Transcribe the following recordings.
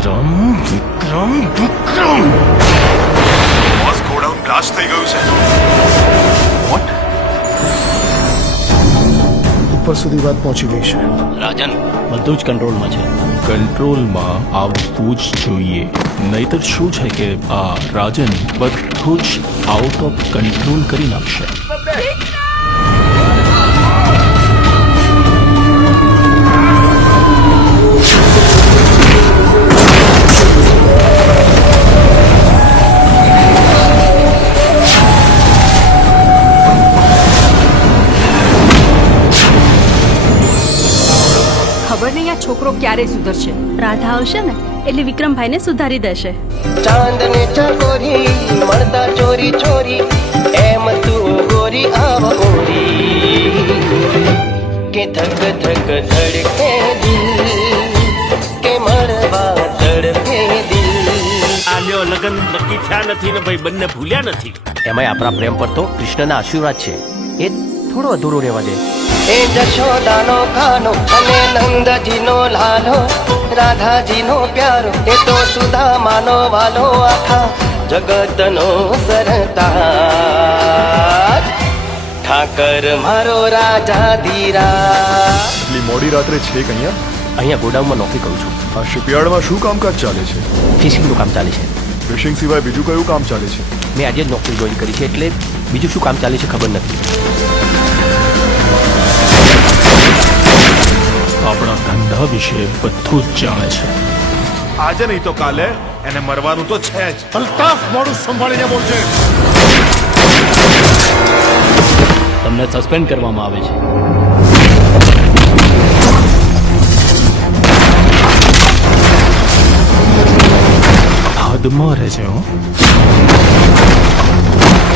Vikram Vikram Vikram boss godown blast થઈ ગયું છે વોટ ઉપર સુધી વાત પહોંચી ગઈ છે રાજન બધું જ કંટ્રોલમાં છે કંટ્રોલમાં આવવું જ જોઈએ નહીતર શું છે કે આ રાજન બધું જ આઉટ ઓફ કંટ્રોલ કરી નાખશે ખબર નહીં આ છોકરો ક્યારે સુધરશે રાધા આવશે ને એટલે વિક્રમભાઈને સુધારી દેશે ચાંદ ને ચકોરી મળતા ચોરી ચોરી એમ તું ગોરી આવ ગોરી કે ધક ધક ધડકે દિલ કે મળવા ધડકે દિલ આ લગન નક્કી થયા નથી ને ભાઈ બંને ભૂલ્યા નથી એમાંય આપણા પ્રેમ પર તો કૃષ્ણના આશીર્વાદ છે એ થોડો અધૂરો રહેવા દે એ જશોદાનો ખાનો અને નંદજીનો લાલો રાધાજીનો પ્યારો એ તો સુદામાનો વાલો આખા જગતનો સરતા ઠાકર મારો રાજા ધીરા એટલી મોડી રાત્રે છે અહીંયા અહીંયા ગોડાઉનમાં નોકરી કરું છું આ શિપયાર્ડમાં શું કામકાજ ચાલે છે ફિશિંગનું કામ ચાલે છે ફિશિંગ સિવાય બીજું કયું કામ ચાલે છે મેં આજે જ નોકરી જોઈન કરી છે એટલે બીજું શું કામ ચાલે છે ખબર નથી વિશે બધું જ જાણે છે આજે નહીં તો કાલે એને મરવાનું તો છે જ અલ્તાફ મોડું સંભાળીને બોલજે તમને સસ્પેન્ડ કરવામાં આવે છે હદમાં રહે છે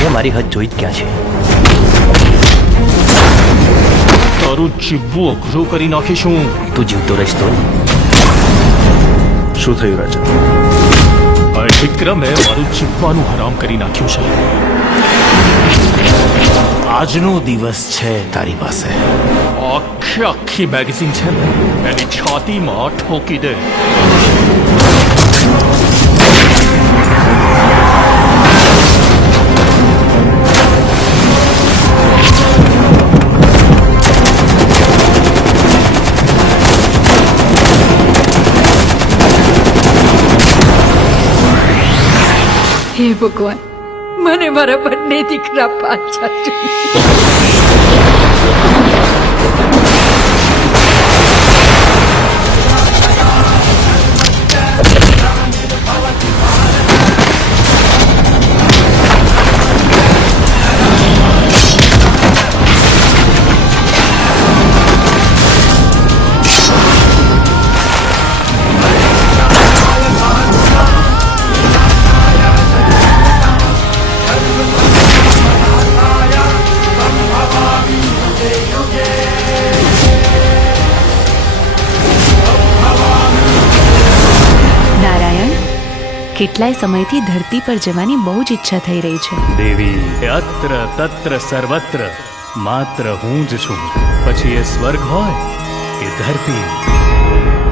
એ મારી હદ જોઈ જ ક્યાં છે તારું જીવવું અઘરો કરી નાખીશું તું જીવતો રહીશ તો શું થયું રાજા વિક્રમે મારું જીવવાનું હરામ કરી નાખ્યું છે આજનો દિવસ છે તારી પાસે આખી આખી મેગેઝિન છે એની છાતીમાં ઠોકી દે હે ભગવાન મને મારા બંને દીકરા પાછા જોઈએ કેટલાય સમયથી ધરતી પર જવાની બહુ જ ઈચ્છા થઈ રહી છે દેવી અત્ર તત્ર સર્વત્ર માત્ર હું જ છું પછી એ સ્વર્ગ હોય કે ધરતી